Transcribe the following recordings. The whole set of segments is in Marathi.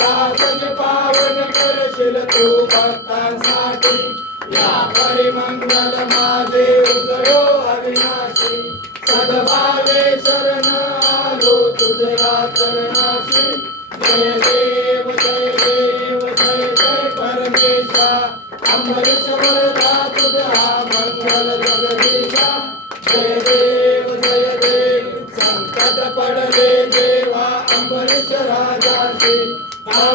सासज पावन करशील तू भक्तांसाठी. या परिमंगल माझे उजळो अविनाशी. सद्भावे शरण आलो तुझया चरणाशी. जय देव जय देव जय जय परमेशा अंबरी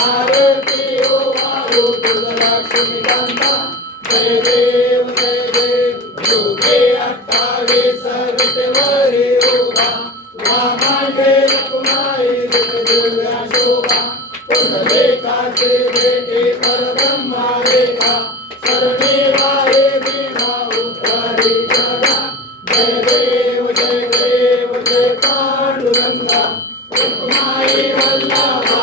आरती ओ मारू दुर्लक्ष्मी कांता जय देव जय देव योगे अठ्ठावीस विटेवरी उभा वामाने रकुमाई दुर्गा शोभा पुनरे काचे भेटे परब्रह्मा रेखा सरणे वारे देवा उपकारी जगा जय देव जय देव जय पांडुरंगा. रकुमाई वल्लभा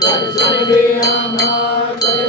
Dajjanagriya Mahatma